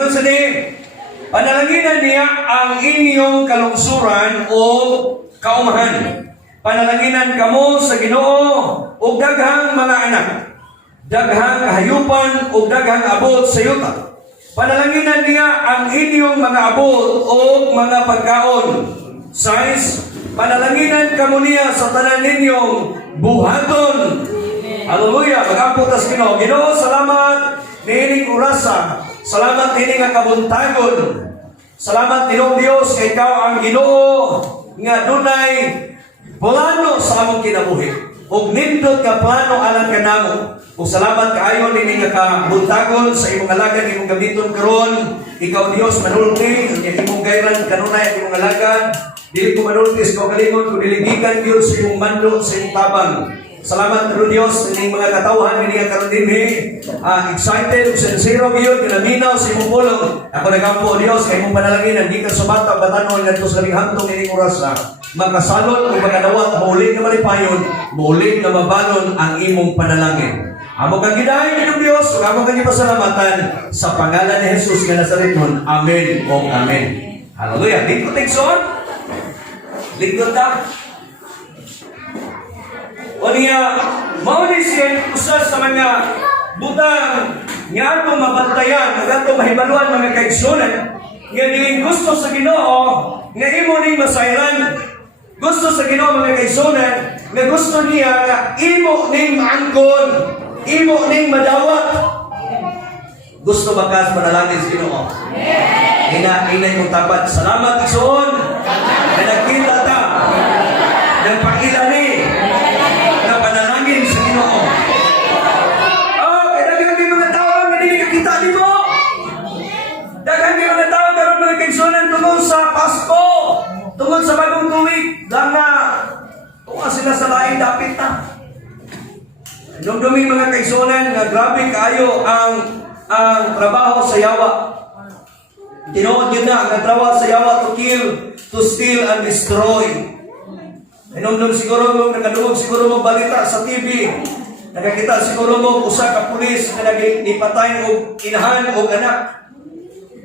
Sa di, panalaginan niya ang inyong kalungsuran o kaumahan. Panalaginan kamo sa Ginoo o daghang mga anak, daghang kahayupan o daghang abot sa yuta. Panalanginan niya ang inyong mga abot o mga pagkaon. 6. Panalanginan kamo niya sa tanan ninyong buhaton. Hallelujah! Mag-amputas Ginoo. Ginoo, salamat niining orasa. Salamat niining nga kabuntagon. Salamat Ginoo Dios kay ikaw ang Ginoo nga dunay plano sa among kinabuhi. Ug nindot ka plano alang kanamo. Ug salamat kaayo nini nga kabuntagon sa imong alagad imong gamiton karon. Ikaw Dios manulti ang imong gayran kanunay ang imong alagad. Dili ko manultis ko kalimot ko diligikan gyud sa imong mando sa imong tabang. Salamat karon Dios sa mga katawhan nini nga karon dinhi. Excited ug sincere gyud kinaminaw sa imong pulong. Ako nagampo Dios kay imong panalangin di ka subata batanon ngadto sa hangtong ining oras na makasalot ug makadawat maulit nga malipayon, maulit nga mabalon ang imong panalangin. Amo kang gidayon ng Dios ug amo kang gipasalamatan sa pangalan ni Jesus nga Nazareton. Amen o amen. Hallelujah. Lingkod tigson. Lingkod ta. O niya, mauni siya usa sa mga butang nga ato mabantayan, nga ato mahibaluan mga kaigsunan, nga diling gusto sa Ginoo, nga imo ning masayran, gusto sa Ginoo mga kaigsunan, nga gusto niya nga imo ning maangkon, imo ning madawat. Gusto bakas panalangin sa Ginoo. Ina kong tapat. Salamat igsoon. Na nagkita ta. Nang pakilani. Tungkol sa Pasko, tungkol sa bagong tuwig, nga kung sila sa lain dapit na. Dumdumi mga kaigsunan nga grabe kaayo ang trabaho sa yawa. Tinuod yun na ang trabaho sa yawa to kill, to steal and destroy. Dumdum siguro mo nakadungog siguro mo balita sa TV. Nakakita siguro mo usa ka pulis na nagipatay og inahan og anak.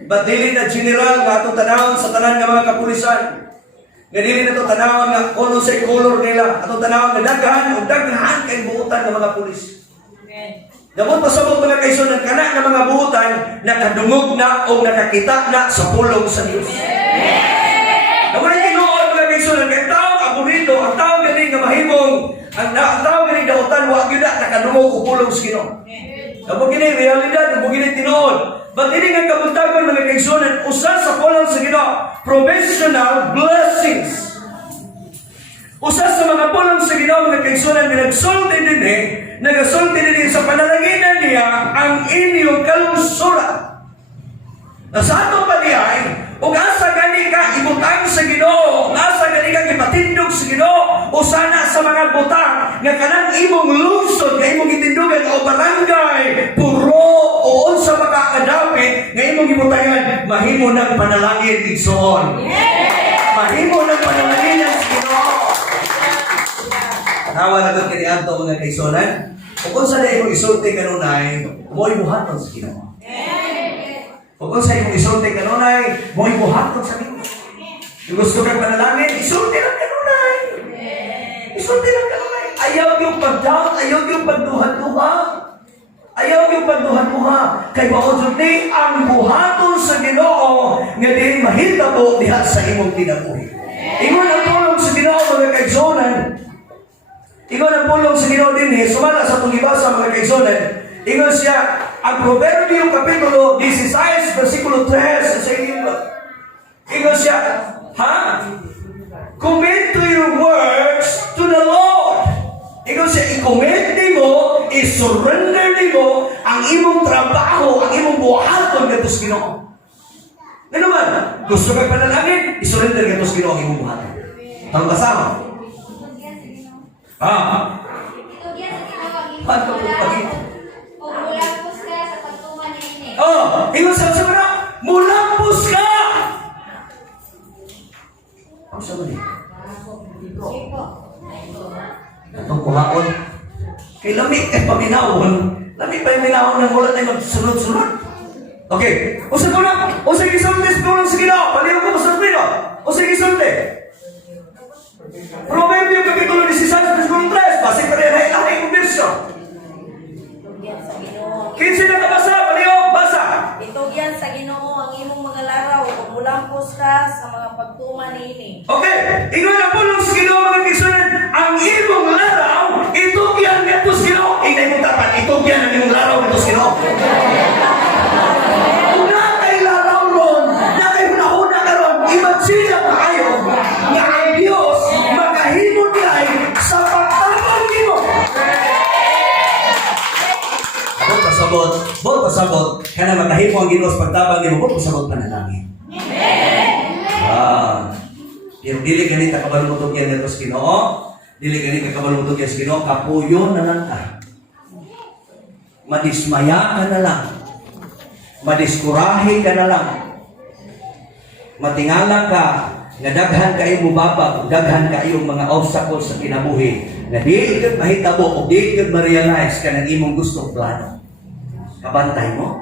But dili na general nga atong tanawon sa tanan nga mga kapulisan. Nga dili na ito tanawon nga kuno sa color nila. Atong tanawon nga daghan kay buutan ng mga pulis. Dapat pasabot mga kaigsunan kana nga mga buutan nakadungog na o nakakita na sa pulong sa Dios. Dapat na tinuod mga kaigsunan kay tao abonito, ang tao gani nga mahimong, ang tao gani dautan wa gyud nakadungog o pulong sa Ginoo. Dapat gini realidad, dapat gini tinuod. But hindi nga kabuntagon mga kaigsunan, usa sa pulong sa Ginoo, provisional blessings. Usa sa mga pulong sa Ginoo mga kaigsunan, nagsulti din nagasulti din sa panalaginan niya ang inyong kalungsuran. Na sa atong paniay, ug asa gani ka ibutang sa Ginoo, asa gani ka ipatindog sa Ginoo, usa na sa mga butang nga kanang imong lungsod nga imong itindugan o barangay, puro o unsa makakadapit nga imong ibutangan, mahimo ng panalangin igsoon. Mahimo ng panalangin sa Ginoo. Nawa na gud kini adto mga kaigsunan. Kung sa day mo isulti kanunay, mo'y buhaton sa Ginoo. Kung sa imong isulti kanunay, mo'y buhaton sa Ginoo. Kung gusto kang panalangin, isulti lang kanunay. Isulti lang kanunay. Ayaw yung pag-doubt, ayaw yung pagduha-duha. Ayaw yung pagduha-duha. Kay maudod ni ang buhaton sa Ginoo nga di mahitabo diha sa imong kinabuhi. Ingon ang tulong sa Ginoo mga kaigsunan. Ingon ang pulong sa Ginoo din sumala sa tungibasa mga kaigsunan. Ingon siya ang Proverbio kapitulo 16 versikulo 3 sa inyo. Ingon siya, commit to your works to the Lord. Ingon siya, i-commit mo, i-surrender mo ang imong trabaho, ang imong buhaton ngadto sa Ginoo. Nga naman, gusto kang panalangin, i-surrender ngadto sa Ginoo ang imong buhaton. Tama kasama? Pagpapagit. Mulampos ka sa pagtuman ni ini. Ingon sa mga mulampos ka! Ang sabi niya? Itong kumaon. Kay lami paminawon. Lami pa yung minawon ng wala na magsunod-sunod. Okay. Usa ko na. Usa gisulti sa tulong sa Ginoo. Paliw ko sa Ginoo. Usa gisulti. Proverbio kapitulo 16 versículo 3. Base pa rin ay conversion. Itugyan sa Ginoo. Kinsa na kabasa? Paliw basa. Itugyan sa Ginoo ang imong mga laraw ug mulampos ka sa mga pagtuman niini. Okay. Ingon na pulong sa Ginoo mga kisunan. Ang imong laraw itugyan ngadto sa Ginoo. Ingay mo tapat itugyan ang imong laraw ngadto sa Ginoo. Sila kayo nga ang Diyos makahimod kay sa pagtabang nimo. Bot pasabot, kana makahimo ang Ginoo sa pagtabang nimo, bot pasabot panalangin. Pero dili gani ta kabalutog yan nito sa Ginoo, dili gani ka kabalutog yan sa Ginoo, kapuyo na lang ka. Madismaya ka na lang. Madiskurahe ka na lang. Matingala ka nga daghan kayo mubaba, daghan kayo mga obstacles sa kinabuhi na di ka mahitabo o di ka ma-realize ka ng imong gusto plano. Kabantay mo.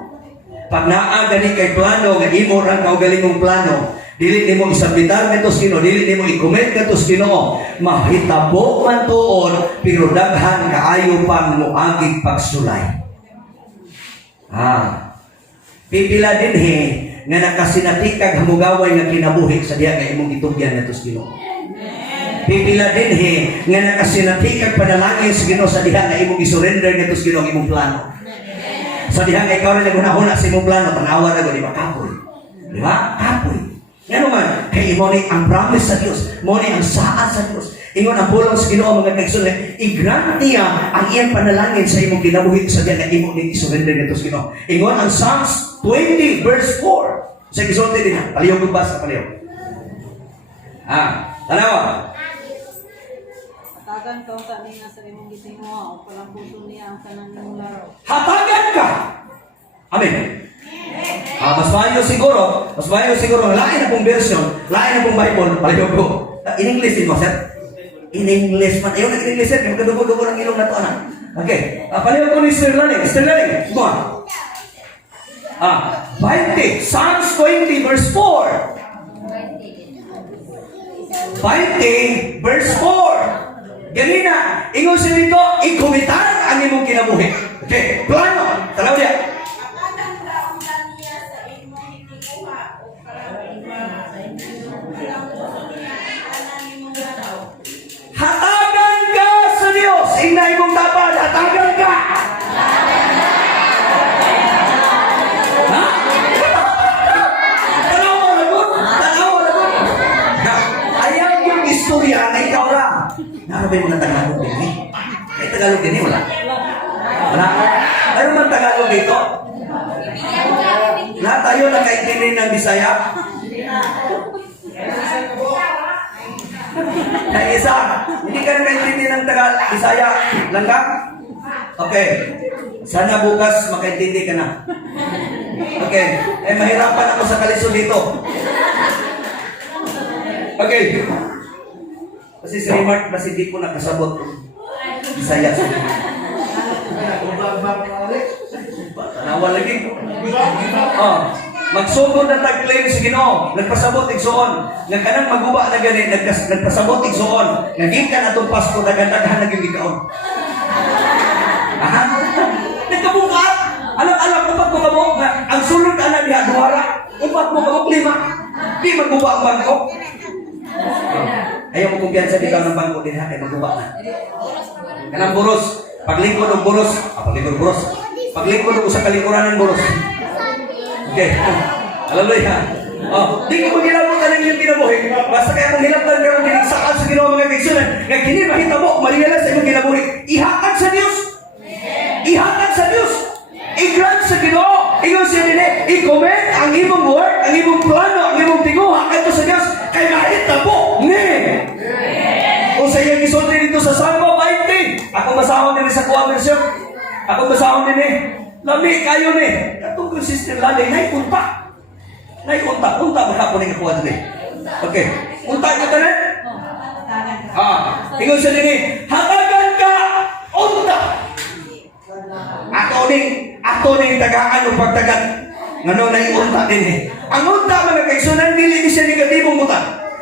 Pag naa gani kay plano nga imo ra kaugaling mong plano, dili nimo isabitar ngadto sa Ginoo, dili nimo i-comment ngadto sa Ginoo, mahitabo man tuon pero daghan kaayo pang moagig pagsulay. Pipila dinhi nga nakasinatikag hamugaway nga kinabuhi sa diha nga imong itugyan ngadto sa Ginoo. Pipila dinhi nga nakasinatikag panalangin sa Ginoo sa diha nga imong isurrender ngadto sa Ginoo imong plano. Sa diha nga ikaw rin nagunahuna sa imong plano, tanawa ra gud di ba kapoy. Di ba? Kapoy. Ngano man kay imo ni ang promise sa Dios, mo ni ang saad sa Dios. Ingon ang pulong sa Ginoo mga kaigsoonen, i-grant niya ang iyang panalangin sa imong kinabuhi sa diha nga imong ni isurrender ngadto sa Ginoo. Ingon ang Psalms 20 verse 4. Sa gisulti din ha. Paliw ko basa, paliw. Tanawa. Hatagan ka sa niya sa imong gitinguha o palampuson niya ang kanang imong laraw. Hatagan ka! Amen. Mas mayo siguro, lain na pong version, lain na pong Bible, paliw ko. In English din mo, sir? In English man. Ayaw nag-in English, sir. Magkadugo-dugo ng ilong na to, anak. Okay. Paliw ko ni Sir Learning. Sir Learning, go on. 20, Psalms 20 verse 4. 20 verse 4. Ganina, ingon siya dito, ikumitan ang imong kinabuhi. Okay, plano. Tanaw niya. Hatagan ka sa Diyos. Inay mong dapat, hatagan ka. Istorya na ikaw lang. Narabay mo ng Tagalog din eh. Ay, Tagalog din eh, wala. Wala. Ano man Tagalog dito? Lahat tayo nakaintindi ng Bisaya? Na isa, hindi ka nakaintindi ng Bisaya lang ka? Okay. Sana bukas makaintindi ka na. Okay. Mahirapan ako sa kalisod dito. Okay. Kasi si Raymart, mas hindi ko nakasabot. Bisaya sa tanawa lagi. Magsugod na tag-claim sa Ginoo. Nagpasabot igsoon. Nagkanang maguba na gani, nagpasabot igsoon. Nagingkan atong Pasko, nagandaghan naging ikaon. Nagkabukat. Alam, upat mo kamo. Ang sulod na niya, duwara. Upat mo kamo, 5. Di maguba ang bangko. Ayaw mo kumpiyansa dito ng bangko din ha, kaya maguba na. Kanang buros. Paglingkod ng buros. Paglingkod ng buros. Paglingkod ng sa kalingkuran ng buros. Okay. Hallelujah. Di ko magilabot ka ng iyong kinabuhi. Basta kaya mong hilaptan ka ng ginagsakal sa ginawa mga kaigsunan. Nga kini makita mo, mariala sa iyong kinabuhi. Ihatag sa Diyos. Ihatag sa Diyos. I-grant sa Ginoo. Ingon siya nila, i-comment ang imong work, ang imong plano, ang imong tinguha ito sa Diyos. Kaya mahita po. O sa iyong isulti dito sa Salmo 20. Ako basahon din sa kuha version. Ako basahon din eh. Lami kayo ni. Katong consistent lali. Naipunta. Unta baka po nang kuha din. Okay. Unta ka ka rin? Ingon siya din eh. Hatagan ka. Unta. Ato ning tagaan o pagtagat. Ngano na yung unta din eh. Ang unta mga kaigsunan, dili ni siya negatibong unta.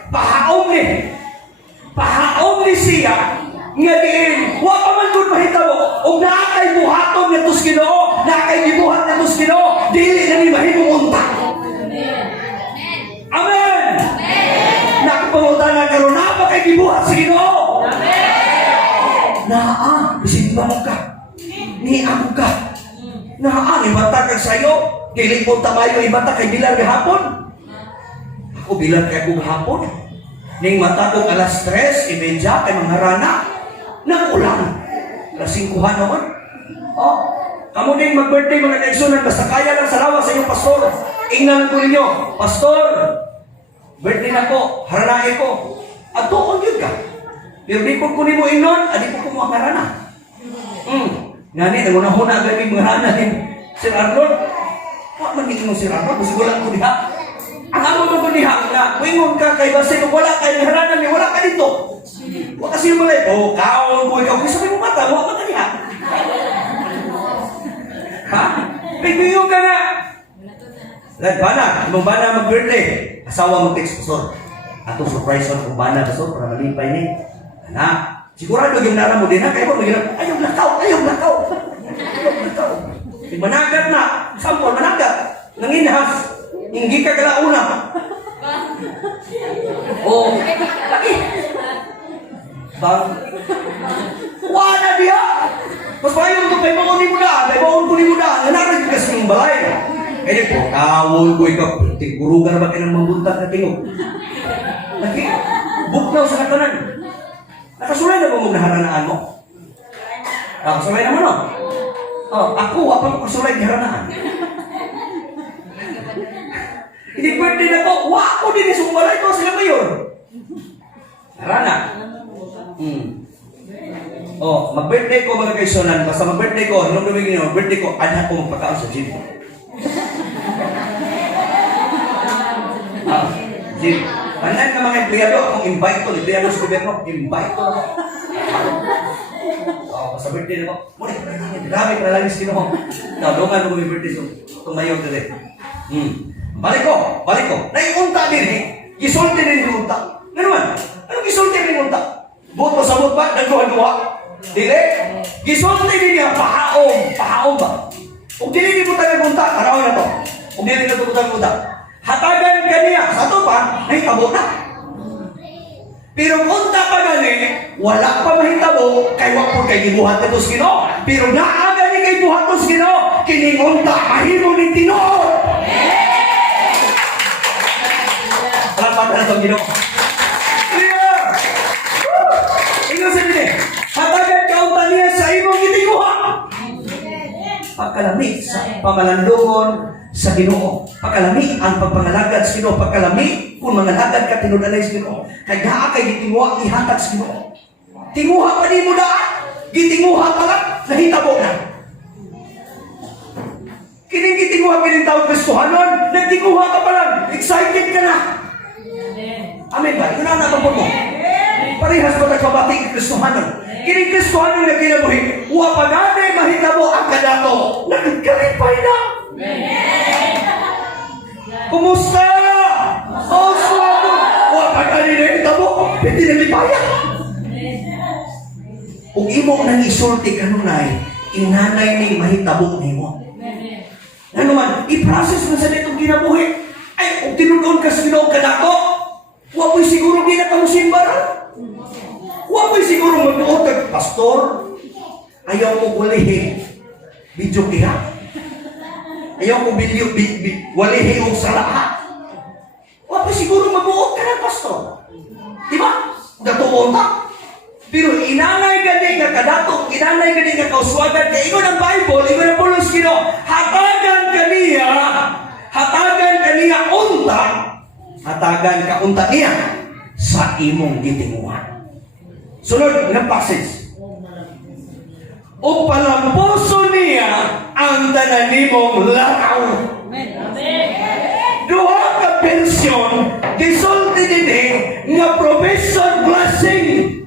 Pahaom ni siya nga diin, wa pa man gud mahitabo og naa kay buhaton nga tus Ginoo, naa kay gibuhat nga tus Ginoo, dili na ni mahimong unta. Amen. Nakapangutan karon na pa kay gibuhat sa Ginoo. Naa, bisimba mo ka. Niam ka. Naa, ibata ka sa'yo. Dili po tamayo ibata kay bilang gahapon. Ako bilang kay ako gahapon. Ning mata kong alas 3:30 kay mga rana. Nakulang. Lasingkuhan naman. Oh, kamu din mag-birthday mga kaigsunan, basta kaya lang salawa sa inyong pastor. Ingnan ko ninyo, pastor, birthday na ko, haranahe ko. At doon yun ka. Pero di po ko ni mo ingnon, adi po ko mo harana. Ngani, naguna-huna agad mga harana din. Sir Arnold, wala man mo Sir Arnold, kasi wala ko diha. Ang amo mo diha, na wingon ka kay base, kung wala kayo harana ni, wala ka dito. Wala kasi yung malay, oh, kaon ko ikaw, kasi sabi mo mata, wala ka diha. Ha? Bigbiyon ka na. Bana, imong bana mag-birthday. Asawa mo text pastor. Ato surprise on kung bana pastor para malipay ni. Ana, sigurado yung nara mo din ha. Kaya mo magiging, ayaw nakaw. Managat na. Sampol, managat. Nanginhas. Hindi ka kalauna. Oh. Bang. Wala dia. Mas bayo ito kay mauni mo na. Kay mauni ko ni mo na. Nanarag kasi yung balay. Kaya po, kawon ko ikaw. Tigurugan ba kayo ng mabuntag na tingog? Lagi, buknaw sa katanan. Nakasulay na ba mong naharanaan mo? Nakasulay naman o. Oh, ako, wapang kasulay di haranaan. Hindi pwede na to. Wako din isang balay ko sila ngayon. Harana. Oh, mag-birthday ko mga kaisunan. Basta mag-birthday ko, nung lumigin nyo, mag-birthday ko, anak ko magpakaon sa gym. Gym. Panan ka mga empleyado, akong invite ko, empleyado sa gobyerno, invite ko. Oh, sa birthday na ko, muli, grabe ka na lang yung sino ko. Doongan mo yung birthday, so tumayo dali. Balik ko. Naiunta din eh. Gisulti din yung unta. Ano man? Anong gisulti din yung unta? Buto sa butba, nagduha-duha. Dili? Gisulti din niya, pahaom ba? Kung dili ni buta nag-unta, karawin na to. Kung dili na buta nag-unta. Hatagan ka niya, sa to pa, nahitabo na. Pero unta pa gani, wala pa mahitabo, kay wapon kay gibuhat na to sa Ginoo. Pero naaga ni kay buhat to sa Ginoo, kining unta, mahimo ni Tinoo. Salamat na itong Ginoo. Clear! Tingnan sa dili. Hatagan ka unta niya sa imong gitinguha. Pagkalami sa pamalandungon sa Ginoo. Pagkalami ang pagpangalagad sa Ginoo. Pagkalami kung mangalagad ka tinudalay sa Ginoo. Kaya gaa kay gitinguha, ihatag sa Ginoo. Tinguha pa di mo daan. Gitinguha pa lang, nahitabo na. Kining gitinguha, kining tawag Kristohanon, nagtinguha ka pa lang, excited ka na. Amen ba? Ito na nababot mo. Parehas ba nagpabati ang Kristohanon? Kining Kristohanon na kinabuhi, huwa pa natin mahitabo ang kadato. Nagkalipay na. Kumusta? Huwa pa natin mahitabo. Pwede na lipaya. Kung imo nang isulti kanunay, inanay ni mahitabo ni mo. Ano man, i-process mo sa itong kinabuhi. Ay, kung tinulon ka sa Ginoo kadato, huwa po'y siguro di na kamusimbaran. Huwa po'y siguro magbuot kag pastor. Ayaw mo walihin. Video kaya. Ayaw mo walihin o salaha. Huwa po'y siguro magbuot ka ng pastor. Diba? Gatuon ta. Pero inanay gani nga kadato, inanay gani nga kauswagan, kaya ingon ang Bible, ingon ang pulos Ginoo, hatagan kaniya unta, hatagan ka unta niya sa imong gitinguhan. Sunod ng passage. O palampuso niya ang tananimong laraw. Duha ka pensyon, gisulti din nga provision blessing.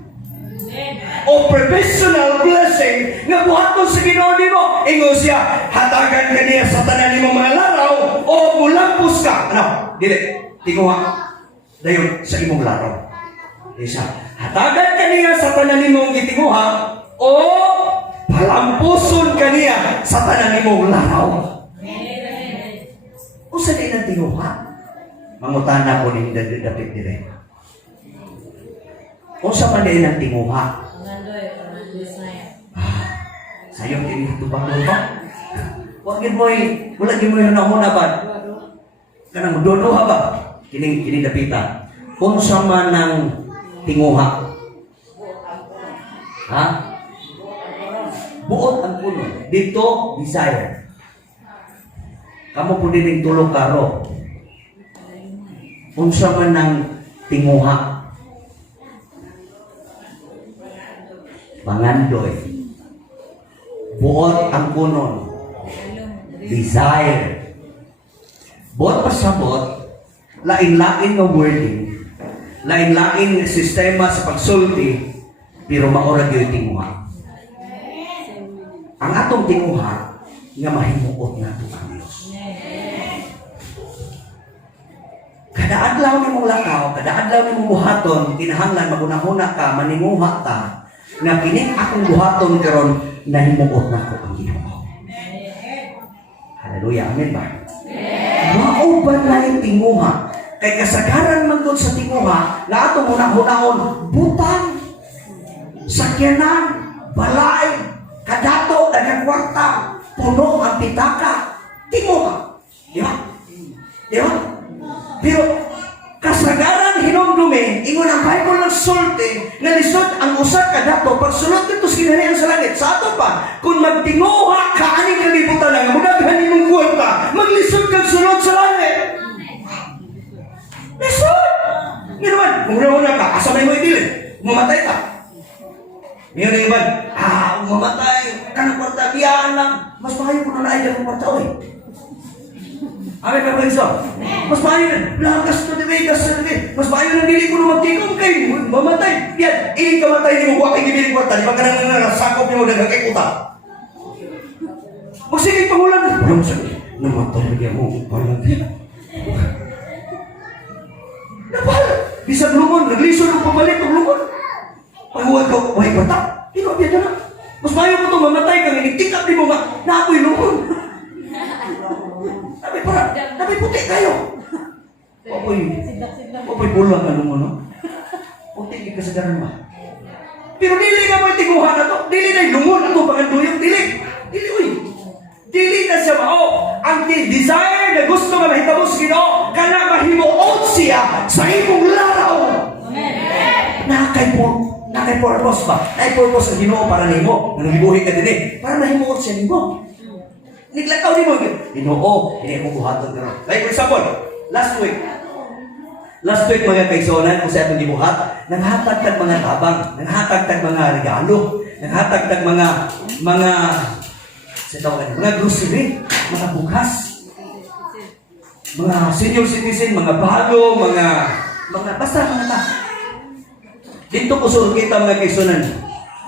O professional blessing nga buhaton sa Ginoo nimo. Ingon siya, hatagan kaniya sa tanan nimo mga laraw o malampos ka. Ano? Dili. Tinguha. Dayon sa imong laro. Isa. Hatagan kaniya sa tanan nimong gitinguha o palampuson kaniya sa tanan nimong laraw. Usa din ang tinguha. Mangutana ko ni dapit dire. Unsa man din ang tinguha? Sayang kini tubang ba? Wag gid mo'y wala gid mo'y na ba? Kanang dodo ba? Kini dapita. Unsa man ang tinguha? Ha? Buot ang puno. Dito, desire. Kamu po din tulog karo. Unsa man ang tinguha? Pangandoy. Buot ang puno. Desire. Buot pasabot, lain-lain nga wording, lain-lain nga sistema sa pagsulti, pero maorag yung tinguha. Ang atong tinguha, nga mahimuot na ito ang Diyos. Kada adlaw ni mong lakaw, kada adlaw ni mong buhaton, kinahanglan magunahuna ka, maninguha ka, nga kining akong buhaton karon nahimuot na ko ang Ginoo. Hallelujah, amen ba? Mauban na yung tinguha. Kay kasagaran man doon sa tinguha, na atong hunahunahon, butang, sakyanan, balay, kadato, dagang kwarta, puno ang pitaka, tinguha. Di ba? Di ba? Pero, kasagaran hinumdumi, ingon ang Bible ng sulti, nga lisod ang usak kadato, pagsulot nito sinanihan sa langit. Sa ato pa, kung magtinguha ka, aning kalibutan lang, magdaghan nimong kwarta, maglisod kang sulot sa langit. Lisod! Ngayon, kung una ka, asa may mo itilin, mamatay ka. Ngayon na iban, mamatay, kanang kwarta, biyaan lang, mas mahayo ko na naay ng kwarta, oy. Amin pa ba iso? Mas mahayo na, lakas na dibigas na dibigas, mas mahayo na dili ko na magtikom kay, mamatay. Yan, iling kamatay ni mo, huwag kay gibiling kwarta, di ba ka nang nasakop ni mo, nagkakay kuta. Magsigay pangulan, walang sabi, namatay na mo, parang napal, bisag lumon, naglisod ng pabalik ng lumon. Paghuwag ka, wahay kwarta, tinobya na. Mas mahayo mo ito, mamatay ka, nagtikap di mo nga, na ako'y lumon. Nabi puti kayo. Apoy bulang ano mo, no? Puti ka kasagaran ba? Pero dili na mo tinguha na to. Dili na lumon na to paganduyong. Dili, uy. Dili na siya mao. Ang desire na gusto nga mahitabo sa Ginoo, kana mahimuot siya sa imong laraw. Nakay purpose ba? Nakay purpose ang Ginoo para nimo. Nangibuhi ka din para mahimuot siya nimo. Niglakaw ni mo. Ginoo, hindi mo buhaton ka. Like for example, last week mga kaisonan, kung sa atong gibuhat, nanghatag tag mga tabang, nanghatag tag mga regalo, nanghatag tag mga grocery, mga bukas, mga senior citizen, mga bago, basta mga ta. Dito ko sure kita mga kaisonan,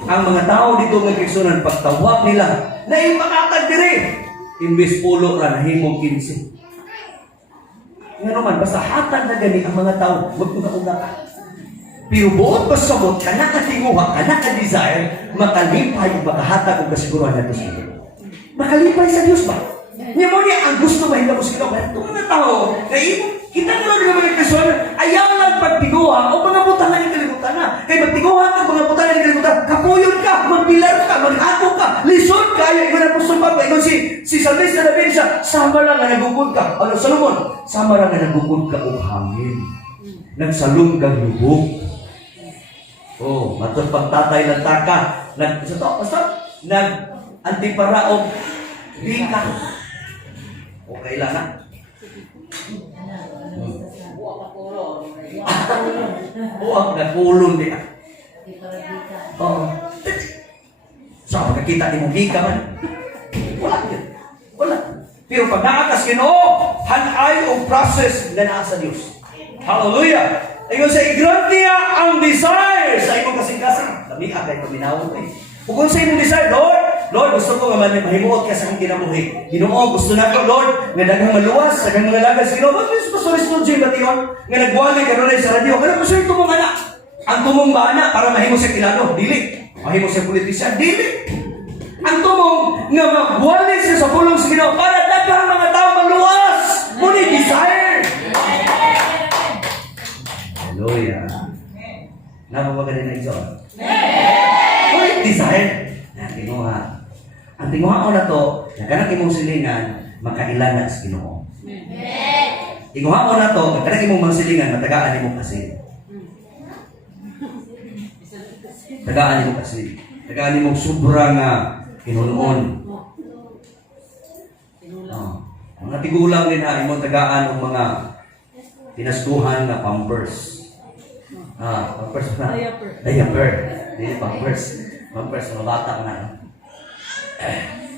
ang mga tao dito mga kaisonan, pagtawag nila, na ipangatag dire, imbes pulo ra nahimong 15. Nga naman, basta hatag na gani ang mga tao, mag-una-una ka. Pero buot pasabot, kanaka-tinguha, kanaka-desire, makalipay o makahatag o kasiguruhan na ito sa iyo. Makalipay sa Diyos ba? Niya mo niya, ang gusto ba hindi mo sa Ginoo? Ito mga tao, kita nyo lang mga kasuan, ayaw lang pagtiguha o mga butangan yung kalibutan na. Kaya magtiguha ka, mga butangan yung kalibutan, kapuyon ka, magpilar ka, mag-ako ka, lisod ka, ayaw ikaw na puso pa. Ikaw si Salvista na bin siya, sama lang na nagugod ka. Ano, Solomon? Sama lang na nagugod ka o hangin. Nagsalong kang lubog. Oh, matod pagtatay ng taka. Nag-antiparaog bika. Okay lang ha? Huwag na kulon di ah. Oo. So, makakita ni mo bika man. Wala yun. Wala. Pero pag nakakas Ginoo, hanay o process na nasa Diyos. Hallelujah! Ayun sa igrant niya ang desire sa imong kasing-kasing. Dami agay paminawon eh. Kung sa imong desire, Lord, Lord, gusto ko nga mahimuot ka sa akong kinabuhi. Ginoo, gusto na ko, Lord, nga daghang maluwas, daghang mga lagas, Ginoo. Bakit Pastor Snodjay ba tiyon? Nga nagbuwali ka rin sa radyo. Kaya gusto yung tumong anak. Ang tumong ba anak para mahimo siya kilalo? Dili. Mahimo siya politisyan? Dili. Ang tumong nga magbuwali siya sa pulong sa Ginoo para daghang mga tao maluwas. Muni desire. Hallelujah. Nababaga din na ito. Muni desire. Ang tinguha. Ang tinguha ko na to, nagkanak imong silingan, makailan na sa Ginoo. Tinguha ko na to, nagkanak imong mga silingan, matagaan imong kasi. Tagaan imong kasi. Tagaan imong sobra nga kinunoon. Mga tigulang din ha, imong tagaan ng mga pinastuhan na pampers. Pampers na. Diaper. Hindi pampers. Pampers, mga bata ka na.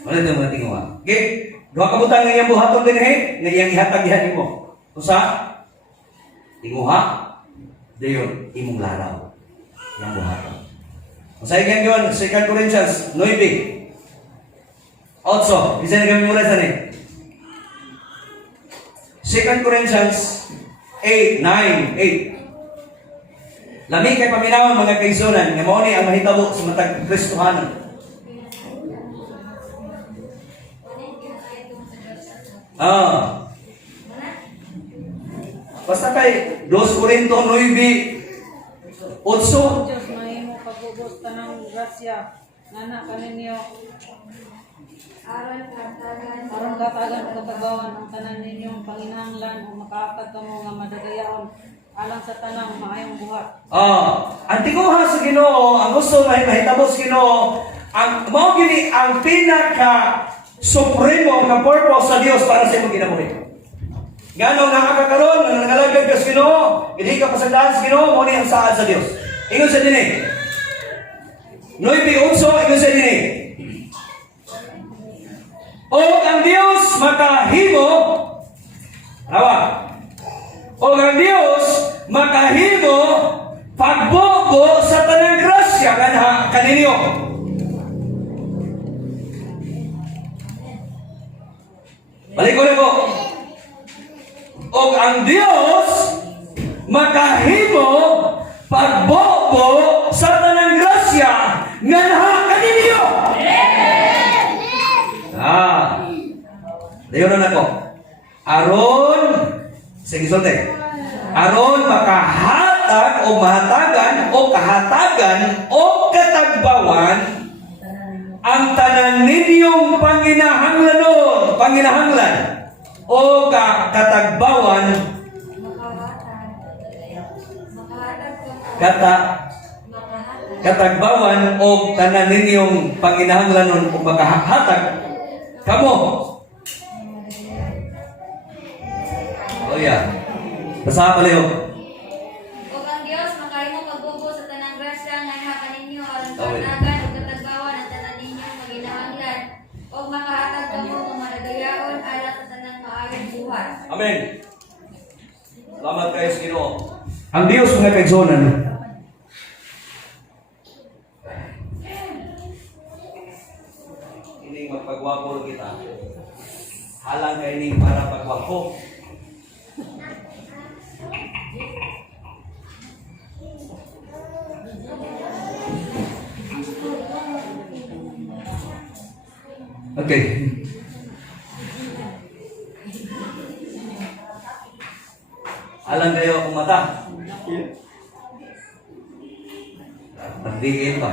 Wala ito mga tinguha. Okay? Duha ka butang nga iyang buhaton din nga iyang ihatag-ihan mo. Kusa? Tinguha. Dayon, imong laraw. Iyang buhaton. Masaya kang yun, 2 Corinthians 9. Also, isa na kami mula sa ni. 2 Corinthians 8, 9, 8. Lami kay paminawan mga kaigsunan, nga mao ni ang mahitabo sa matag Kristohanon. Basta kay 2 Corinto 9, 8. Diyos, mahimo pagubos tanang grasya, ngana kaninyo, aron katagan o katagawan ang tanan ninyong panginahanglan o makaatag kamo nga madagayaon alang sa tanang maayong buhat. Ang tinguha sa Ginoo, ang gusto mahitabo sa Ginoo, ang mao gini ang pinaka supremo nga purpose sa Dios para sa imong kinabuhi. Ngano nakakakaroon ng nangalagad ka sa Ginoo, hindi ka pasagdaan sa Ginoo, mo ni ang saad sa Dios. Ingon sa dinhi. 9:8 ingon sa dinhi. O ang Dios makahimo, o ang Dios makahimo pagbobo sa tanang grasya kanha kaninyo. Balik ko na po. O ang Dios makahimo pagbobo sa tanang grasya kanha kaninyo. Dayon na ko. Aron, sige solte. Aron makahatag o mahatagan o kahatagan o katagbawan ang tanan ninyong panginahanglan o katagbawan katagbawan o tanan ninyong panginahanglan o makahatag kamo. Oh yeah. Basa pala yun. O ang Diyos, makahimo pagbubo sa tanang grasya nga haka ninyo aron panagan o katagbawan ang tanan ninyo maginahanglan o makahatag kamo ng madagayaon alang sa tanang maayong buhat. Amen. Salamat kayo sa Ginoo. Ang Diyos mga kaigsonan, hindi magpagwapo kita. Halang kayo ni para pagwapo. Okay. Alam kayo akong mata. Pagdiin pa.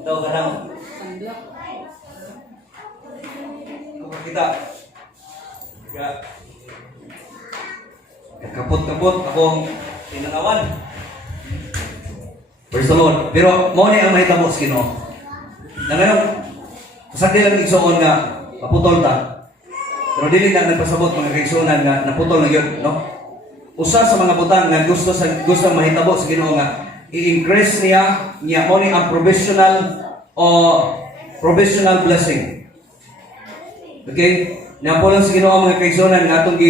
Ito ka lang. Kung kita. Kapot-kapot akong pinangawan. Praise the Lord. Pero mo ni ang mahitabo sa Ginoo. Na ngayon, kasagdi lang igsoon nga maputol ta. Pero dili na nagpasabot mga kaigsuonan nga naputol na yun, no? Usa sa mga butang nga gusto mahitabo sa Ginoo nga i-increase niya mo ni ang provisional blessing. Okay? Napo lang sa Ginoo mga kaigsuonan nga atong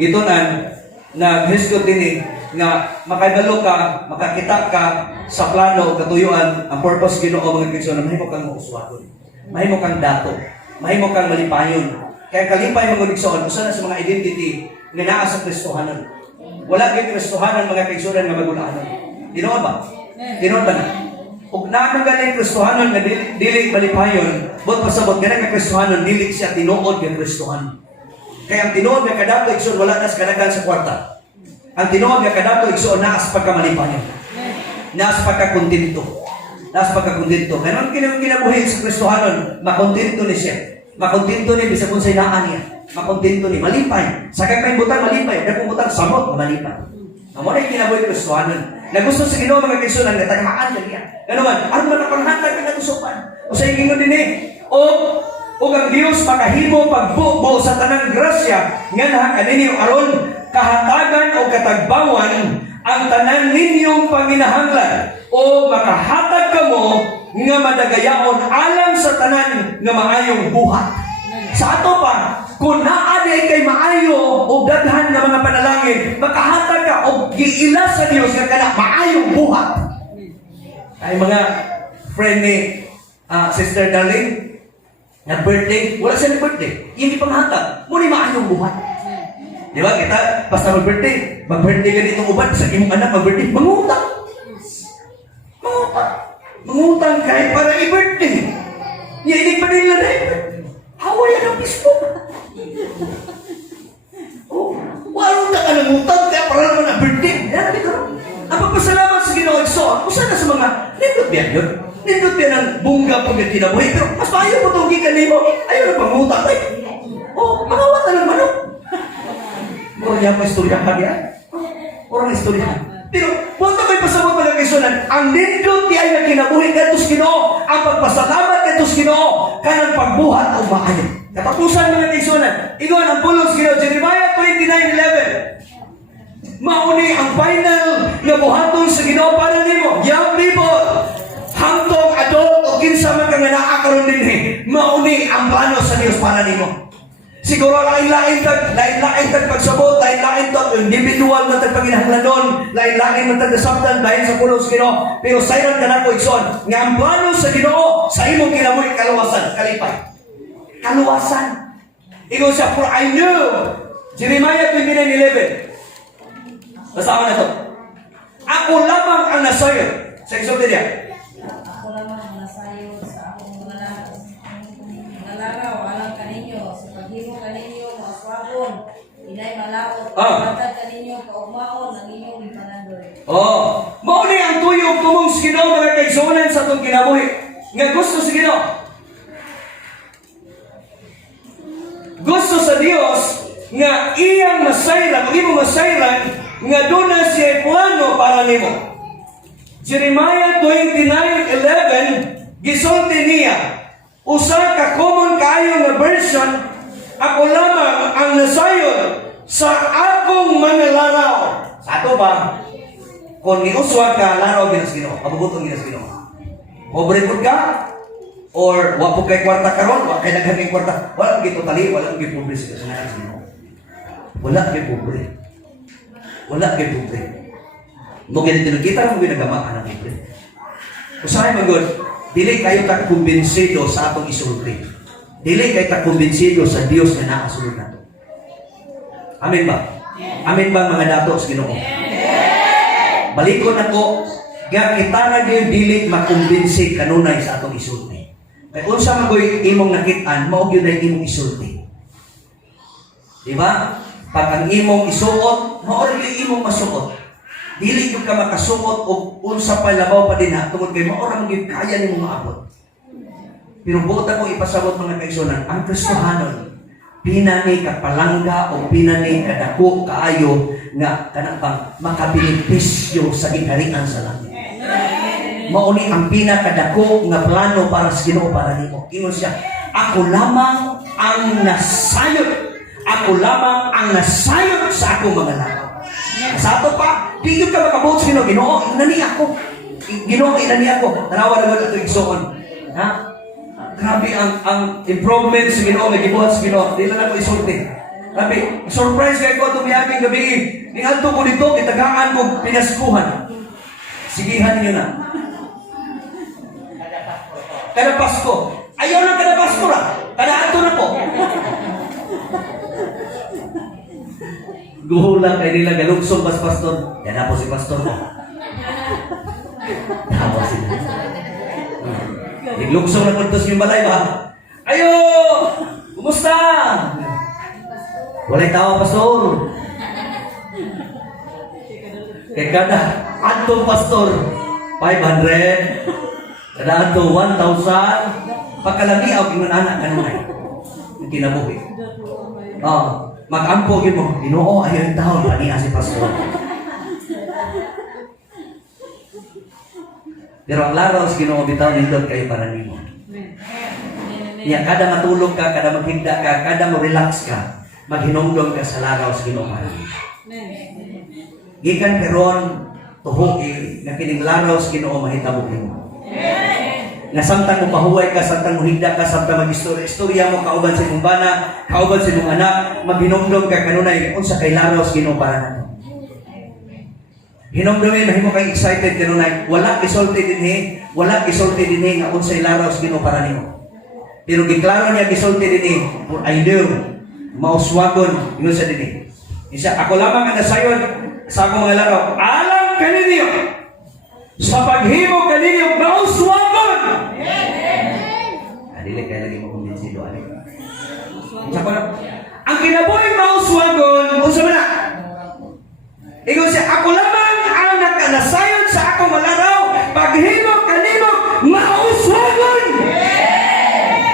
gitunan na hisgot dinhi nga makahibalo ka, makakita ka sa plano, katuyuan, ang purpose Ginoo mga Kristo na mahimo kang mauswaton. Mahimo kang dato. Mahimo kang malipayon. Kaya kalipay mga Kristo, usa na sa mga identity nga naa sa Kristohanan. Wala gyud Kristohanan mga Kristo nga magulaanan. Tinuod ba? Tinuod ba na? Ug naa galing Kristohanan nga dili malipayon, bot pasabot ganang nga Kristohanan dili siya tinuod nga Kristohanan. Kaya ang tinuod nga kadato igsoon wala na sa kadagan sa kwarta. Ang tinuod nga kadato igsoon naa sa pagkamalipayon. Naa sa pagkakontento. Naa sa pagkakontento. Kaya ang kinabuhi sa Kristohanon, makontento ni siya. Makontento ni bisag unsay naa niya. Makontento ni malipay. Sa kay butang malipay, dako butang samot malipay. Amo na kinabuhi Kristohanon. Na gusto sa Ginoo mga Kristo nga tagamaan niya. Ano man, aron man panghatag ka natusupan. O sa ingon din o ang Dios makahimo pagbubo sa tanang grasya nga naha kaninyo aron kahatagan o katagbawan ang tanan ninyong panginahanglan o makahatag kamo nga madagayaon alang sa tanan nga maayong buhat. Sa ato pa, kung naaday kay maayo o daghan nga mga panalangin, makahatag ka o giila sa Dios nga kana maayong buhat. Ay mga friend ni Sister Darlene, nag-birthday, wala siya nag-birthday. Hindi panghatag, muna maayong buhat. Di ba? Kita, basta mag-birthday ka ditong uban, sa imong anak mag-birthday, mangutang. Mangutang kahit para i-birthday. Hindi pa nila na hawayan ang Facebook. Wala na ka nangutang, kaya para naman ang birthday. Yan, di ka. Ang pagpasalamat sa Ginoo Igsoon, usa na sa mga, nindot biyan yun. Nindot biyan ang bunga pag tinabuhi. Pero mas maayo mo itong gikan nimo. Ayaw na pangutang. Mangawat na ng manok. Orang yang istoryahan ya. Orang istoryahan. Pero, punta ko'y pasabot mga kaisunan, ang nindot di ay na kinabuhi katos Ginoo, ang pagpasalamat katos Ginoo, kanang pagbuhat o maayo. Katapusan mga kaisunan, ingon ang pulos Ginoo, Jeremiah 29:11. Mauni ang final nga buhaton sa Ginoo para nimo, young people, hangtong adult o kinsa man kang naa karon dinhi, mauni ang plano sa Dios para nimo. Siguro lain-lain tag pagsabot, lain-lain tag individual man tag panginahanglanon, lain-lain man tag nasabtan dahil sa pulos Ginoo. Pero sayron kanako igsoon nga ang plano sa Ginoo sa imong kinabuhi kaluwasan, kalipay. Kaluwasan. Ingon siya, for I knew, Jeremiah 29:11. Basahan na to. Ako lamang ang nasayo. Sa igsoon niya. Ako lamang ang nasayo sa akong mga laraw alang kaninyo sa paghimo kaninyo maaswabon inay malaot matad kaninyo kaugmaon ang inyong ipanandoy. Mao ni ang tuyok tumong sa Ginoo mga kaigsuonan sa atong kinabuhi. Nga gusto sa Ginoo. Gusto sa Dios nga iyang masayran, imong masayran nga doon na siya plano para nimo. Jeremiah 29:11 gisulti niya, usa ka common kaayo nga version, ako lamang ang nasayon sa akong mga laraw. Sa ato ba? Kung niuswag ka, laraw ginas Ginoo, abubutong ginas Ginoo. Pobre pud ka? Or wa po kay kwarta karon, wa kay daghan kay kwarta. Wala gyud totally, wala gyud pobre sa Ginoo. Wala gyud pobre. Wala gyud pobre. Mo ganito kita mo ginagama ang pobre. Usahay magod, dili kayo ta kumbinsido sa atong isulti. Dili kayo ta kumbinsido sa Dios nga nakasulod nato. Amen ba? Amen ba mga dato sa Ginoo? Balikon nako, ga kita na gyud dili makumbinsi kanunay sa atong isulti. Kay unsa magoy imong nakit-an, mao gyud ay imong isulti. Di ba? Pag ang imong isuot, mao rin imong masuot. Dili gyud ka makasuot og unsa pa labaw pa dinha tungod kay mao ra gyud kaya nimo maabot. Pero buot ako ipasabot mga kaigsuonan, ang Kristohanon pinani ka palangga o pinani ka dako kaayo nga kanang pang makabenepisyo sa ikarian sa langit. Mao ni ang pinakadako nga plano para sa Ginoo para nimo. Ingon siya, ako lamang ang nasayod. Ako lamang ang nasayod sa akong mga laraw. Sa ato pa, di ka makabuot sa Ginoo. Ginoo, inani ako. Ginoo, inani ako. Tanawa naman ito igsoon. Ha? Grabe ang improvement sa Ginoo, may gibuhat sa Ginoo. Di lang ako isulti. Sabi, surprise kayo ko itong yaking gabi. Niadto ko dito, kitagaan ko pinaskuhan. Sigihan niyo na. Kada Pasko. Ayaw lang kada Pasko ra. Kada ato na po. Guhulang kay nila galugsong pas pastor. Yan na po si pastor mo. Tawa sila. Naglugsong na puntos yung balay ba? Ayo! Kumusta? Walay tawa, pastor. Kaya kada atong pastor, 500. Kada ato, 1,000. Pagkalami, ako yung anak kanunay. Yung kinabuhi. Mag-ampo yun mo. Ginoo, ayaw yung taon. Paniya si pastor. Pero ang laros, Ginoo, bitaw nindot kayo para nimo. Niya, kada matulog ka, kada maghigda ka, kada mo relax ka, maghinungdong ka sa laraw sa Ginoo para nimo. Gikan peron, tuhugi, na kining laraw sa Ginoo mahitabo nimo. Nga samtang mo pahuway ka, samtang mo higda ka, samtang mag-istorya mo, kauban sa imong bana, kauban sa imong anak, maghinungdong ka kanunay, unsa kay laraw sa Ginoo para nato. Hinungdong mahimo kay excited kanunay, wala isulti dinhi, wala isulti dinhi nga unsay laraw sa Ginoo para nimo. Pero giklaro niya gisulti dinhi, for I knew, mauswagon, yun sa dinhi. Isa, ako lamang ang nasayon sa akong mga laraw, alam kaninyo, sa paghimo kaninyo, mauswagon! Adili kaya lagi mo kumbinsido, ali. Isa pa na, ang kinabuhi mauswagon, unsa man na? Ikaw siya, ako lamang ang nakanasayon sa akong malaraw, paghimo kanimo, mauswagon!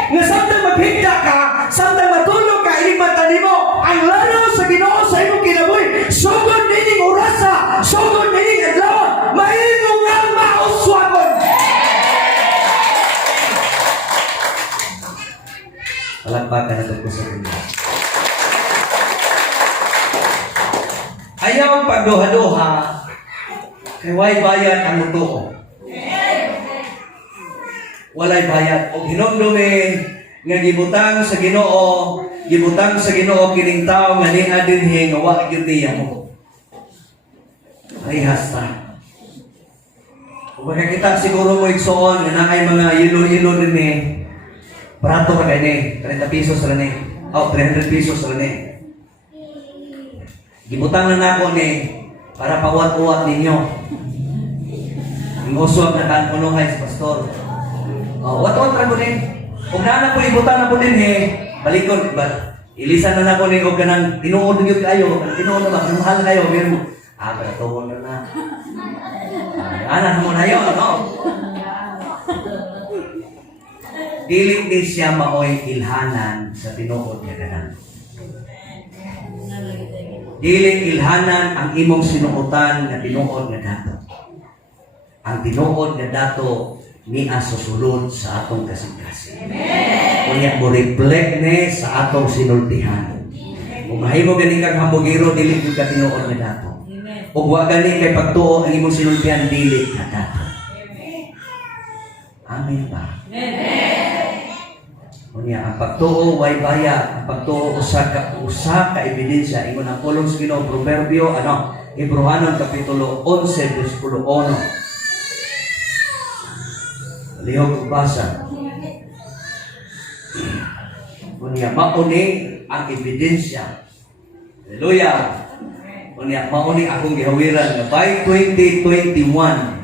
Nga samtang maghigda ka, samtang matulog ka, ilimatan nimo, ang laraw sa Ginoo sa imong kinabuhi, sugod nining orasa, sugod nining adlaw, mahimo nga mauswagon! Palakpakan na ko sa inyo. Ayaw pagduha-duha, kay way bayad ang mutuo. Walay bayad. O hinumdumi, nga gibutang sa Ginoo, gibutang sa Ginoo kining tao nga niya dinhi nga wa gyud niya mo. Ay hasta. Kung makakita siguro mo igsoon nga naay mga yelo-yelo din ni prato ra kay ni 30 pesos ra ni. O 300 pesos ra ni. Gibutang na nako ni para pawat-uwat ninyo. Ang uswag na kanunuhay si pastor. Wat-wat ra mo din. Kung na po ibutang na po din balikon ba? Ilisan na nako ni og kanang tinuod gyud kayo, tinuod na ba mahal kayo, pero pero tuwon na. Ana mo na yon, no? Dili di siya maoy ilhanan sa tinuod nga kanang. Dili ilhanan ang imong sinuotan nga tinuod nga dato. Ang tinuod nga dato ni susulod sa atong kasing-kasing. Unya mo reflect ni sa atong sinultihan. Kung mahimo gani kang hambugiro, dili gyud ka tinuod nga dato. Ug wa gani kay pagtuo ang imong sinultihan, dili ka dato. Amen ba? Unya ang pagtuo way baya, ang pagtuo usa ka ebidensya ingon ang pulong sa Ginoo, Proverbio Hebrehanon kapitulo 11 versikulo 1. Lihog basa. Unya mauni ang ebidensya. Hallelujah. Unya mauni akong gihawiran nga by 2021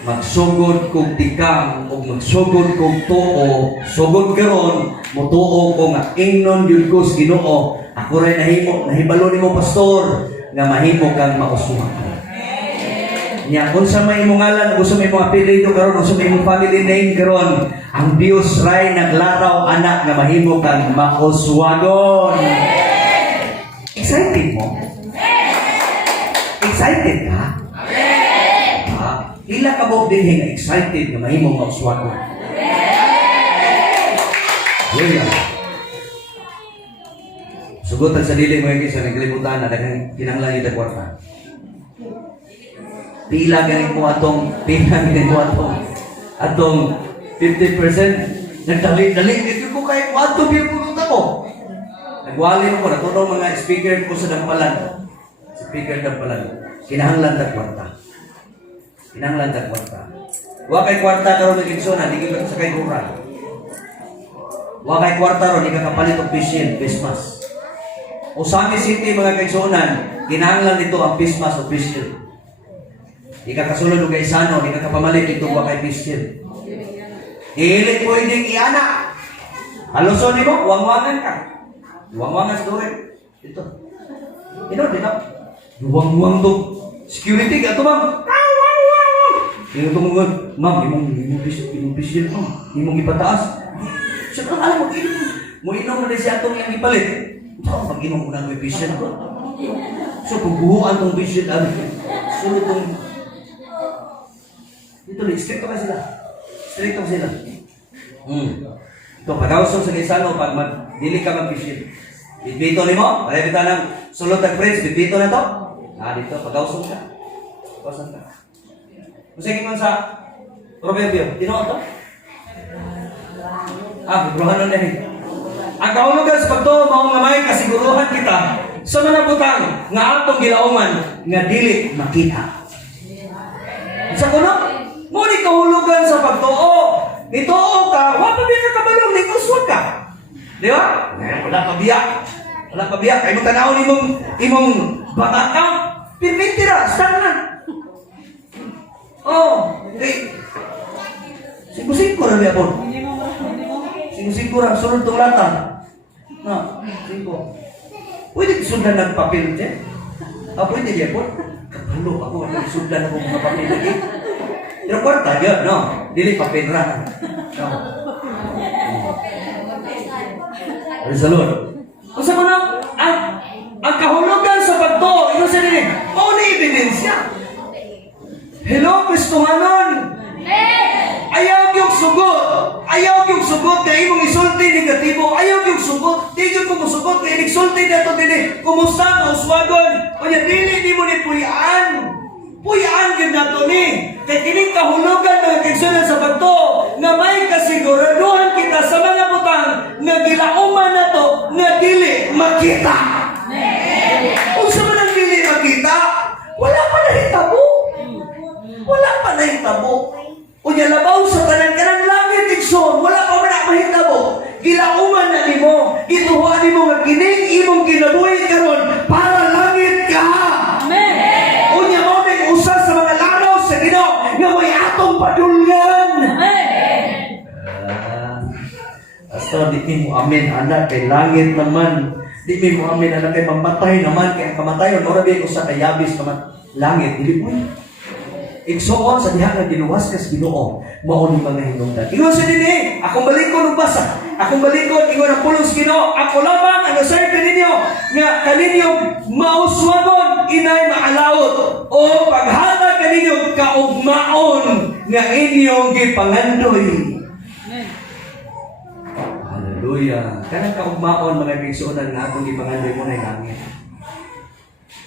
magsugod kog tikam ug magsugod kog tuo, sugod karon motuo ko nga ingnon gyud ko sa Ginoo. Ako ray nahibalo nimo pastor nga mahimo kang mauswagon. Nya unsa may imong ngalan, unsa may imong apelyido karon, unsa may imong family name karon, ang Dios ray naglaraw anak nga mahimo kang mauswagon. Excited mo? Excited ka? Ila ka mo din nga excited nga mahimo mauswagon. Sugutan sa dili mo yung isa naglibutan na daghang kinahanglan ita kwarta. Pila ganing mo atong 50% nagdali-dali ito ko kay wato biyo pumunta ko. Nagwali mo ko, natulong mga speaker ko sa Dampalan. Speaker Dampalan. Kinahanglan tag kwarta. Kinahanglan tag kwarta. Wa kay kwarta karon ng Gibsona, di ka sa kay Guran. Wa kay kwarta ron, di ka kapalit og pisil, Christmas. Usami City mga kaisonan, kinahanglan nito ang Christmas o pisil. Di ka kasulod og Isano, di ka kapamalit dito wa kay pisil. Dili pwedeng iana. Haluson ni mo, wangwangan ka. Wangwangan sa dure. Ito. Ino, di na. Wangwang to. Security ka to, ma'am. Yung tumungon, ma'am, imong pisil, ma'am. Imong ipataas. Siya ka, alam mo, mo inom na siya itong yung ipalit. Saan pag-inom ko na may pisil ko? So, pagbuhuan tong pisil, so, itong... Ito, stricto ka sila. Stricto sila. Ito, pag-awasong sa Gaisano, pag dili ka mag-pisil. Bitbito ni mo, malipita ng sulot ng prince, bitbito na to. Dito, pag-awasong ka. Pag-awasong ka. Masagin mo sa proverbio, tinoon to? Bibruhan na eh. Ang kahulugan sa pagtuo, mao nga may kasiguruhan kita sa mga butang nga atong gilauman nga dili makita. Sa kuno, mo ni kahulugan sa pagtuo. Nituo ka, wa pa biya ka kabalong, niguswag ka. Di ba? Wala pa biya. Wala pa biya. Kaya mo tanaw imong bata ka, pirmitira, stand na. Okay. Singko-singko na biya po. Singko-singko na, sunod itong lata. Singko. Pwede sundan ng papel dyan? Pwede diya po. Kapalo ako, sundan ako mga papel lagi. Pero kwarta yun, no? Dili papel ra. No? Praise the Lord. Kung sa mga, ang kahulugan sa pagto, ino sa nini, mauna ebidensya. Hello, Kristohanon! Ayaw yung sugot! Ayaw yung sugot na imong isulti negatibo. Ayaw yung sugot. Di yung kumusugot na inigsulti na ito din. Kumusta na uswagon? O niya, dili di mo ni puyaan. Puyaan yun na ito ni. Kaya kining kahulugan ng kagsunan sa pagto na may kasiguraduhan kita sa mga butang na gilauman na to na dili makita. Kung sa manang dili makita, wala pa na hitabo. Wala pa na hitabo. O niya labaw sa kanang langit igsoon, wala pa man mahitabo. Gilauman na nimo, ituhuan nimo nga kining imong kinabuhi karon para langit ka. Amen. O niya mo may usa sa mga laraw sa Ginoo nga may atong padulngan. Amen. Pastor, di mo amen anak kay langit naman. Di mo amen anak kay mamatay naman kay kamatayon ora bi usa kay yabis naman langit dili mo. Igsoon sa diha nga giluwas kas Ginoo mao ni mga hinungdan. Ingon sa dinhi, akong balikon ug basa. Akong balikon ingon ang pulong Ginoo, ako lamang ang nasay kaninyo nga kaninyong mauswagon inay maalawot o paghatag kaninyo kaugmaon nga inyong gipangandoy. Hallelujah. Kanang kaugmaon mga igsuonan nga atong gipangandoy mo na langit.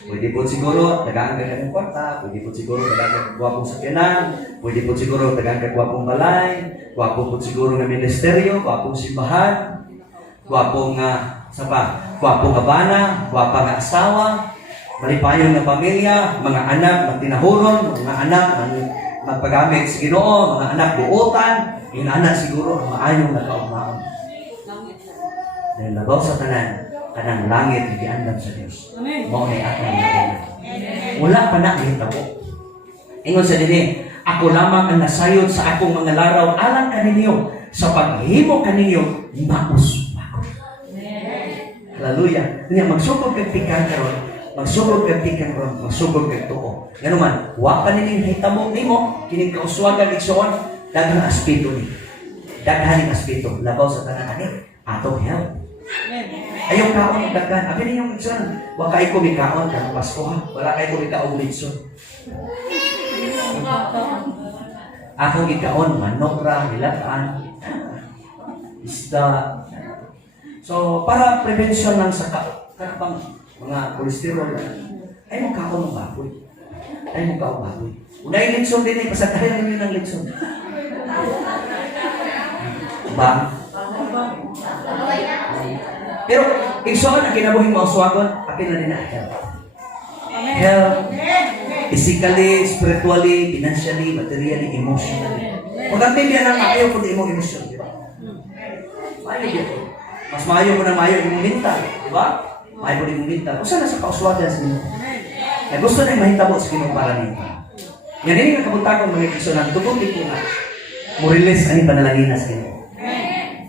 Pwede po siguro tagaan ka ng kwarta, pwede po siguro tagaan ka gwapong sakyanan, pwede po siguro tagaan ka gwapong balay, gwapo po siguro ng ministeryo, gwapong simbahan, gwapong gwapong abana, gwapang asawa, malipayon na pamilya, mga anak magtinahuron, mga anak magpagamit sa Ginoo, mga anak buotan, yung anak siguro maayong nakaugmaon. Dahil labaw sa tanan, kanang langit giandam sa Dios. Mao ni atong giandam. Wala pa na hitabo. Ingon sa dinhi, ako lamang ang nasayod sa akong mga laraw alang kaninyo sa paghimo kaninyo maus. Hallelujah. Niya magsugod kag pikan karon, magsugod kag pikan karon, magsugod kag tuo. Ngano man, wa pa nini hitabo nimo kining kauswagan igsoon daghang aspeto ni. Daghang aspeto labaw sa tanan ani atong help. Ayaw kaon ng daghan. Abi ninyong igsoon, wa kay ko mikaon karong Pasko ha. Wala kay ko mikaon igsoon. Akong ikaon manok ra hilatan. Isda. So para prevention lang sa kanang mga cholesterol. Ay mo kaon ng baboy. Ay mo kaon baboy. Unay litson din ay pasakayan niyo ng litson. Ba? Pero Igsoon, ang kinabuhi mo uswagon, akin na din na health. Health, physically, spiritually, financially, materially, emotionally. Pagkatindihan lang, ayaw po din mo emosyon. Mayo dito. Mas mayo mo na mayo yung mental. Di ba? Mayo po din yung mental. Kung saan nasa kauswagan sa inyo? Kaya gusto na yung mahitabo sa kinong para nito. Yan din yung kabuntagon mga igsoon, tugong dito na. Murilis ang panalangin sa kinong.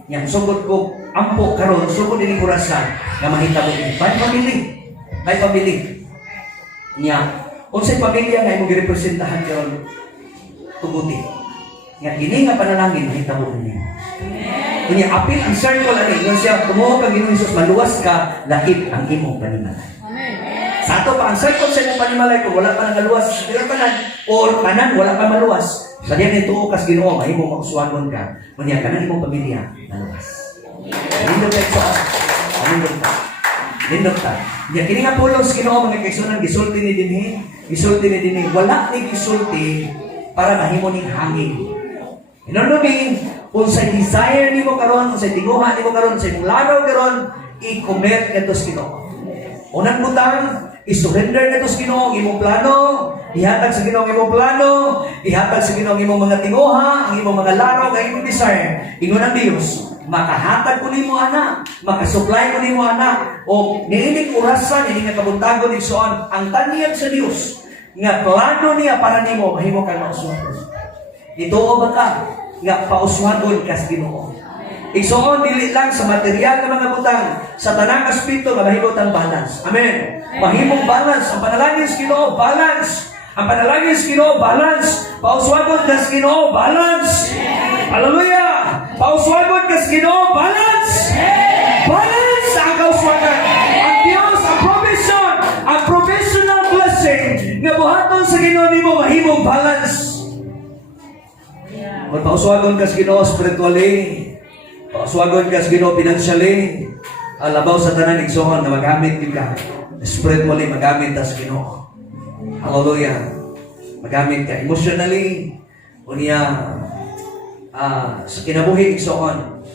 Yang sugod ko ampo karon sugod ini kurasan nga mahitabo ni bay pamili nya unsay pamilya nga imong girepresentahan karon tuguti nga kini nga panalangin mahitabo niya kunya apil ang circle ani ngon siya tumuo kag Ginoong Hesus maluwas ka laib ang imong panimalay. Sa ato pa ang circle sa imong panimalay kung wala pa nagaluwas dira kanan or kanan wala pa maluwas. Sa diyan ito kas Ginoo mahimo mauswagon ka. Kunya kanang imong pamilya naluwas. Nindot sa nindot ta. Ya kini nga pulos Ginoo mga kaigsunan gisulti ni dinhi. Wala ni gisulti para mahimo ning hangin. Inondumi unsay desire nimo karon, unsay tinguha nimo karon, unsay laraw karon, i-commit kadto sa Ginoo. Unang butang, i-surrender na ito sa Ginoo ang imong plano, ihatag sa Ginoo ang imong plano, ihatag sa Ginoo ang imong mga tinguha, ang imong mga laraw, ang imong desire. Ingon ang Dios, makahatag ko nimo ana, makasupply ko nimo ana, o niining orasan, ini nga kabuntagon igsoon, ang tanyag sa Dios, nga plano niya para nimo, mahimo kang mauswagon. Ito ba ka, nga pauswagon ka sa Ginoo. Igsoon dili lang sa material nga mga butang, sa tanang aspekto nga mahimong ang balance. Amen. Mahimong balance ang panalangin sa Ginoo, balance. Ang panalangin sa Ginoo, balance. Pauswagon ka sa Ginoo, balance. Hallelujah. Pauswagon ka sa Ginoo, balance. Balance ang kauswagan. Ang Dios, ang provision, ang provisional blessing nga buhaton sa Ginoo nimo mahimong balance. Kung pauswagon ka sa Ginoo spiritually, pauswagon ka sa Ginoo financially, alabaw sa tanan igsoon na magamit ka spiritually, magamit ka sa Ginoo. Hallelujah. Magamit ka emotionally, unya sa kinabuhi igsoon.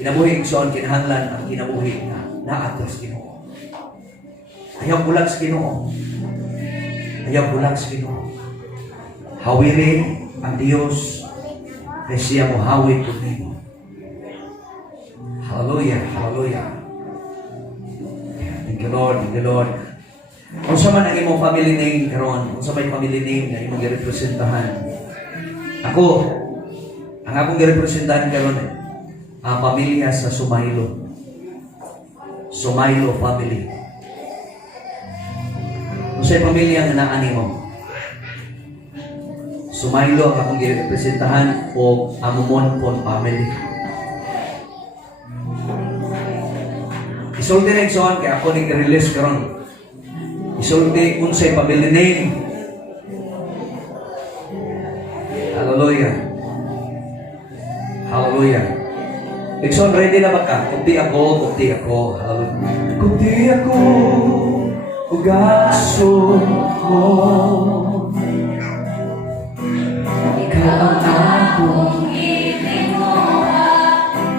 Kinabuhi igsoon kinahanglan ang kinabuhi na naato sa Ginoo. Ayaw bulag sa Ginoo. Ayaw bulag sa Ginoo. Hawiri ang Dios kay siya mo hawid ko nimo. Hallelujah, hallelujah. Thank you Lord, thank you Lord. Kung sa man ang imong family name karon, kung sa may family name na imong girepresentahan. Ako, ang akong girepresentahan karon ang pamilya sa Sumailo. Sumailo family. Kung sa pamilya nga naa nimo, Sumailo ang akong girepresentahan o Amumon po family. Isulti na igsoon kaya ako nag-release karon. Isulti unsay family name. Hallelujah. Hallelujah. Igsoon, ready na ba ka? Kupti ako. Hallelujah. Kupti ako, ugaso mo. Ikaw ang akong itinuha,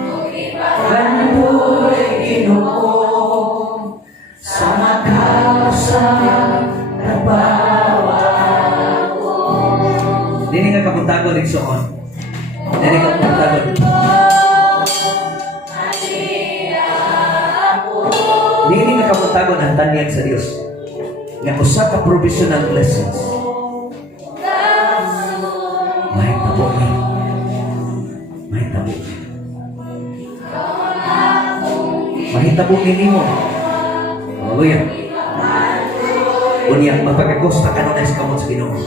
kung ipagando'y Ginoo, sa makausa trabawa ko. Dini nga kabuntagon igsoon. Dini nga kabuntagon. Dini nga kabuntagon ang tanyag sa Dios. Nga usa ka provisional blessings. Mahitabo nimo. Hallelujah. Unya mapagagusta ka na sa kamot sa Ginoo.